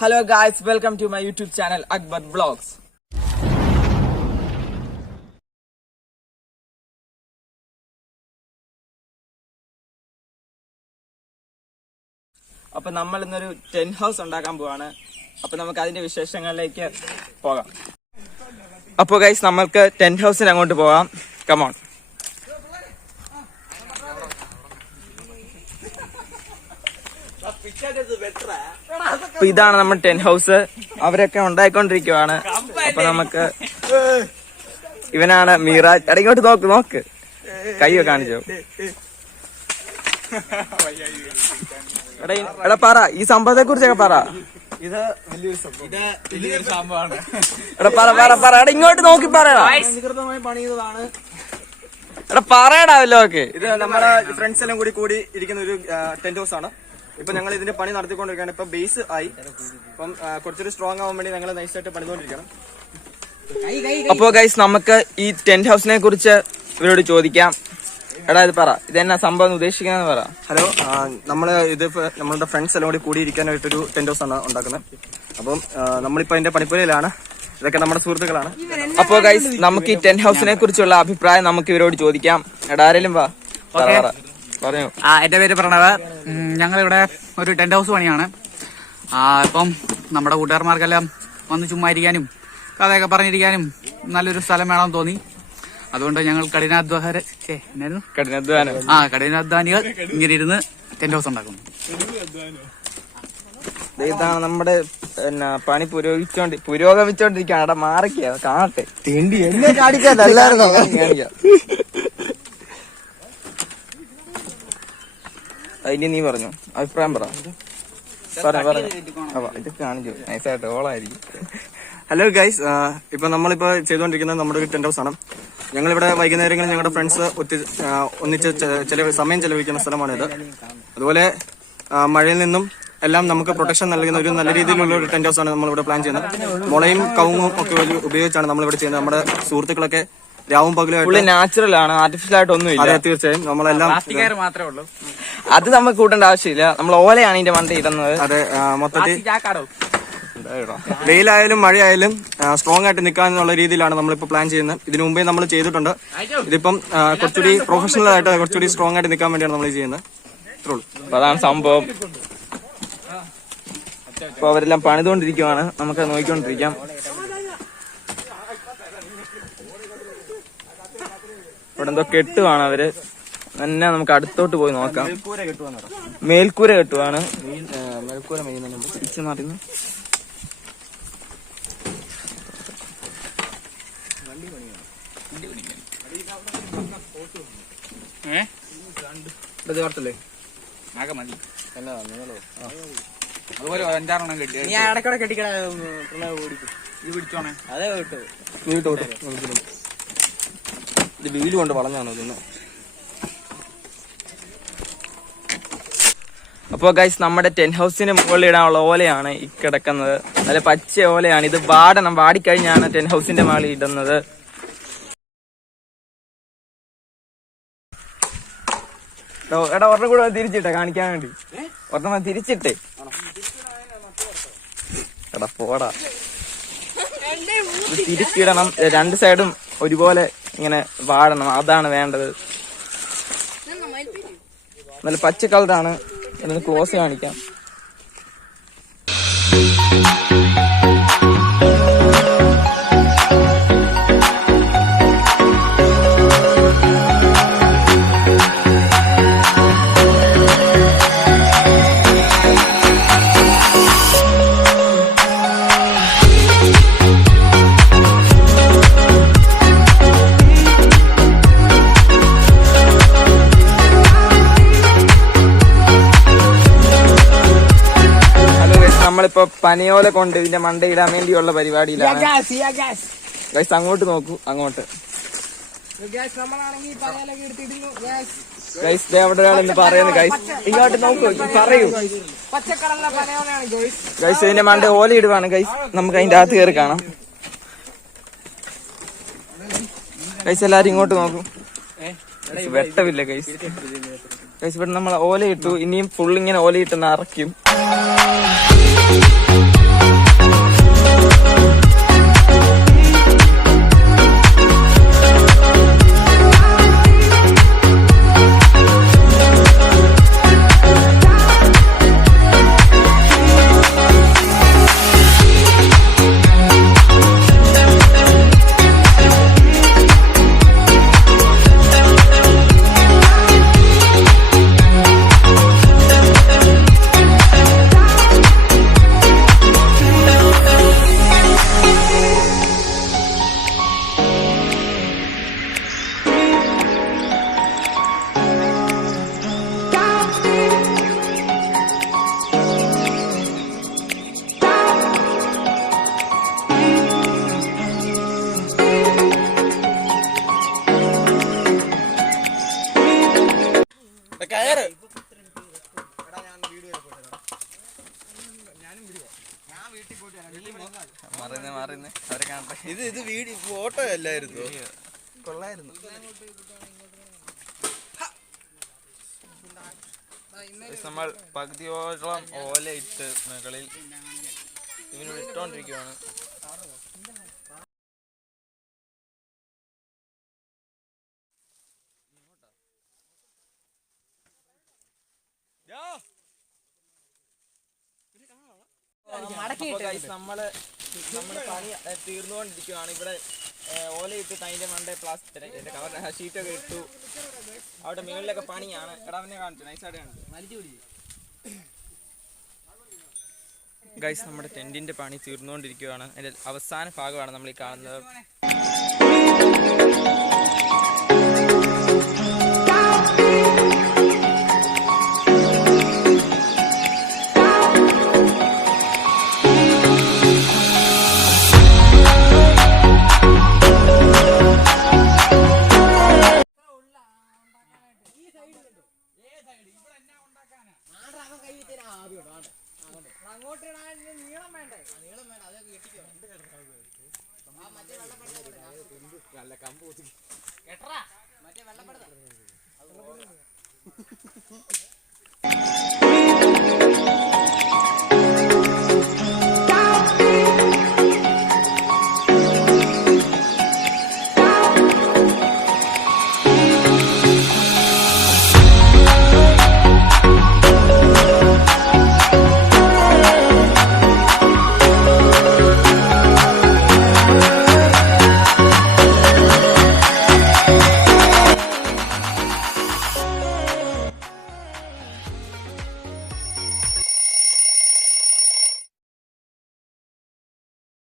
Hello guys, welcome to my YouTube channel Akbar Vlogs. അപ്പോൾ നമ്മൾ ഇന്നൊരു ടെന്റ് ഹൗസ് ഉണ്ടാക്കാൻ പോവാണ്. അപ്പോൾ നമുക്ക് അതിന്റെ വിശേഷങ്ങളിലേക്ക് പോകാം. അപ്പോൾ ഗൈസ് നമുക്ക് ടെന്റ് ഹൗസിന് അങ്ങോട്ട് പോകാം. Come on. അപ്പൊ ഇതാണ് നമ്മുടെ ടെന്റ് ഹൗസ്. അവരൊക്കെ ഉണ്ടായിക്കൊണ്ടിരിക്കുവാണ്. അപ്പൊ നമുക്ക് ഇവനാണ് മീറാജ്. എടാ ഇങ്ങോട്ട് നോക്ക് കയ്യോ കാണിച്ചോ. എടാ പറ ഈ സംഭവത്തെ കുറിച്ചൊക്കെ പറ. ഇത് വലിയൊരു സംഭവമാണ്. എടാ പറ എടാ ഇങ്ങോട്ട് നോക്കി പറയടാ. അധികൃതമായി പണിയുന്നതാണ്. എടാ പറയടാ വല്ലോക്കെ. ഇത് നമ്മുടെ ഫ്രണ്ട്സ് എല്ലാം കൂടി ഇരിക്കുന്ന ഒരു ടെന്റ് ഹൗസ് ആണ്. ഇപ്പൊ ഞങ്ങൾ ഇതിന്റെ പണി നടത്തിക്കൊണ്ടിരിക്കുകയാണ്. ഇപ്പൊ ബേസ് ആയി. അപ്പം കുറച്ചൊരു സ്ട്രോങ് ആവാൻ വേണ്ടി ഞങ്ങൾ നൈസായിട്ട് പണിതുകൊണ്ടിരിക്കണം. അപ്പോ ഗൈസ് നമുക്ക് ഈ ടെന്റ് ഹൗസിനെ കുറിച്ച് ഇവരോട് ചോദിക്കാം. എടാ ഇത് പറ, ഇതെന്നാ സംഭവം ഉദ്ദേശിക്കാന്ന് പറ. ഹലോ, നമ്മളുടെ ഫ്രണ്ട്സ് എല്ലാം കൂടി ഇരിക്കാനായിട്ടൊരു ടെന്റ് ഹൗസ് ആണ് ഉണ്ടാക്കുന്നത്. അപ്പം നമ്മളിപ്പോ അതിന്റെ പണിപ്പുരയിലാണ്. ഇതൊക്കെ നമ്മുടെ സുഹൃത്തുക്കളാണ്. അപ്പോ ഗൈസ് നമുക്ക് ഈ ടെന്റ് ഹൗസിനെ കുറിച്ചുള്ള അഭിപ്രായം നമുക്ക് ഇവരോട് ചോദിക്കാം. എടാ ആരെങ്കിലും വാ പറഞ്ഞു. എന്റെ പേര് പ്രണവ്. ഞങ്ങളിവിടെ ഒരു ടെന്റ് ഹൗസ് പണിയാണ്. ഇപ്പം നമ്മുടെ കൂട്ടുകാർമാർക്കെല്ലാം വന്ന് ചുമ്മാ ഇരിക്കാനും കഥയൊക്കെ പറഞ്ഞിരിക്കാനും നല്ലൊരു സ്ഥലം വേണമെന്ന് തോന്നി. അതുകൊണ്ട് ഞങ്ങൾ കഠിനാധ്വാനികൾ ഇങ്ങനെ ഇരുന്ന് ടെന്റ് ഹൗസ് ഉണ്ടാക്കുന്നു. ഇതാണ് നമ്മുടെ പണി പുരോഗമിച്ചോണ്ടിരിക്കുകയാണ്. അവിടെ മാറിക്കാ കാണട്ടെ. തിണ്ടി എന്നെ കാണിക്കാതല്ലായിരുന്നോ? അതിന് നീ പറഞ്ഞു അഭിപ്രായം പറ. ഇത് കാണിച്ചു നൈസായിട്ട് ഓളായിരിക്കും. ഹലോ ഗൈസ്, ഇപ്പൊ നമ്മളിപ്പോ ചെയ്തുകൊണ്ടിരിക്കുന്നത് നമ്മുടെ ഒരു ടെന്റ് ഹൗസ് ആണ്. ഞങ്ങളിവിടെ വൈകുന്നേരങ്ങളിൽ ഞങ്ങളുടെ ഫ്രണ്ട്സ് ഒന്നിച്ച് സമയം ചെലവഴിക്കുന്ന സ്ഥലമാണിത്. അതുപോലെ മഴയിൽ നിന്നും എല്ലാം നമുക്ക് പ്രൊട്ടക്ഷൻ നൽകുന്ന ഒരു നല്ല രീതിയിലുള്ള ഒരു ടെന്റ് ഹൗസ് ആണ് നമ്മളിവിടെ പ്ലാൻ ചെയ്യുന്നത്. മുളയും കവുങ്ങും ഒക്കെ ഉപയോഗിച്ചാണ് നമ്മളിവിടെ ചെയ്യുന്നത്. നമ്മുടെ സുഹൃത്തുക്കളൊക്കെ രാവും പകലുമായിട്ട് നാച്ചുറൽ ആണ്, ആർട്ടിഫിഷ്യൽ ആയിട്ടൊന്നും ഇല്ല. അതെ, തീർച്ചയായും നമ്മളെല്ലാം മാത്രമേ ഉള്ളൂ. അത് നമുക്ക് കൂട്ടേണ്ട ആവശ്യമില്ല. നമ്മൾ ഓലയാണ് ഇതിന്റെ മണ്ട ഇടുന്നത്. അതെ, മൊത്തത്തിൽ വെയിലായാലും മഴയായാലും സ്ട്രോങ് ആയിട്ട് നിൽക്കാനുള്ള രീതിയിലാണ് നമ്മളിപ്പോ പ്ലാൻ ചെയ്യുന്നത്. ഇതിനു മുമ്പേ നമ്മൾ ചെയ്തിട്ടുണ്ട്. ഇതിപ്പം കുറച്ചുകൂടി പ്രൊഫഷണൽ ആയിട്ട് കുറച്ചുകൂടി സ്ട്രോങ് ആയിട്ട് നിൽക്കാൻ വേണ്ടിയാണ് നമ്മൾ ചെയ്യുന്നത്. അപ്പൊ അതാണ് സംഭവം. അപ്പൊ അവരെല്ലാം പണിതുകൊണ്ടിരിക്കുവാണ്. നമുക്ക് നോക്കിക്കൊണ്ടിരിക്കാം. ഇവിടെ എന്തോ കെട്ടുവാണ് അവര്. തന്നെ നമുക്ക് അടുത്തോട്ട് പോയി നോക്കാം. മേൽക്കൂര കെട്ടുവാണ്. മേൽക്കൂര തിരിച്ചു മാറുന്നു. അതുപോലെ 5-6 കെട്ടി ഇടയ്ക്കൂടെ കെട്ടിക്കണ പിടിച്ചോണേ. അതേ കിട്ടും. ഇത് വീല് കൊണ്ട് വളഞ്ഞാണോ ഇതിന്? അപ്പൊ ഗൈസ് നമ്മുടെ ടെന്റ് ഹൗസിന് മുകളിൽ ഇടാനുള്ള ഓലയാണ് ഈ കിടക്കുന്നത്. നല്ല പച്ച ഓലയാണ്. ഇത് വാടിക്കഴിഞ്ഞാണ് ടെന്റ് ഹൗസിന്റെ മുകളിൽ ഇടുന്നത്. എടാ ഒരെണ്ണം കൂടെ തിരിച്ചിട്ടെ കാണിക്കാൻ വേണ്ടി. ഒരെണ്ണം തിരിച്ചിട്ടേ. എടാ പോടാ. തിരിച്ചിടണം. രണ്ട് സൈഡും ഒരുപോലെ ഇങ്ങനെ വാടണം. അതാണ് വേണ്ടത്. നല്ല പച്ച കളറാണ്. അതിന് ക്ലോസ് കാണിക്കാം. നമ്മളിപ്പോ പനയോല കൊണ്ട് ഇതിന്റെ മണ്ടയിടാൻ വേണ്ടിയുള്ള പരിപാടിയിലാണ്. ഗൈസ് അങ്ങോട്ട് നോക്കൂ. അങ്ങോട്ട് ഗൈസ് അവിടെ ഒരാളെന്ന് പറയുന്നു. ഗൈസ് ഇങ്ങോട്ട് നോക്കൂ, പറയൂ. ഗൈസ് ഇതിന്റെ മണ്ട ഓല ഇടുവാണ്. ഗൈസ് നമുക്ക് അതിന്റെ അകത്ത് കയറി കാണാം. ഗൈസ് എല്ലാരും ഇങ്ങോട്ട് നോക്കൂ. വെട്ടമില്ല ഗൈസ്. ഗൈസ് ഇവിടെ നമ്മൾ ഓല ഇട്ടു. ഇനിയും ഫുൾ ഇങ്ങനെ ഓല ഇട്ട് നിറയ്ക്കും. മാറുന്നേ അവരെ കാണട്ടെ. ഇത് വീഡിയോ ഫോട്ടോ അല്ലായിരുന്നു, കൊള്ളായിരുന്നു. നമ്മൾ പകുതിയോളം ഓല ഇട്ട് മുകളിൽ ഇവനോട് ഇട്ടോണ്ടിരിക്കുവാണ്. നമ്മള് പണി തീർന്നുകൊണ്ടിരിക്കുവാണ്. ഇവിടെ ഓല ഇട്ടിട്ട് അതിന്റെ മണ്ടേ പ്ലാസ്റ്റിക് ഷീറ്റൊക്കെ ഇട്ടു. അവിടെ മുകളിലൊക്കെ പണിയാണ്. കടവനെ കാണിച്ചു, നൈസായിട്ട് കാണിച്ചു. ഗൈസ്, നമ്മുടെ ടെന്റിന്റെ പണി തീർന്നുകൊണ്ടിരിക്കുകയാണ്. അതിന്റെ അവസാന ഭാഗമാണ് നമ്മൾ ഈ കാണുന്നത്.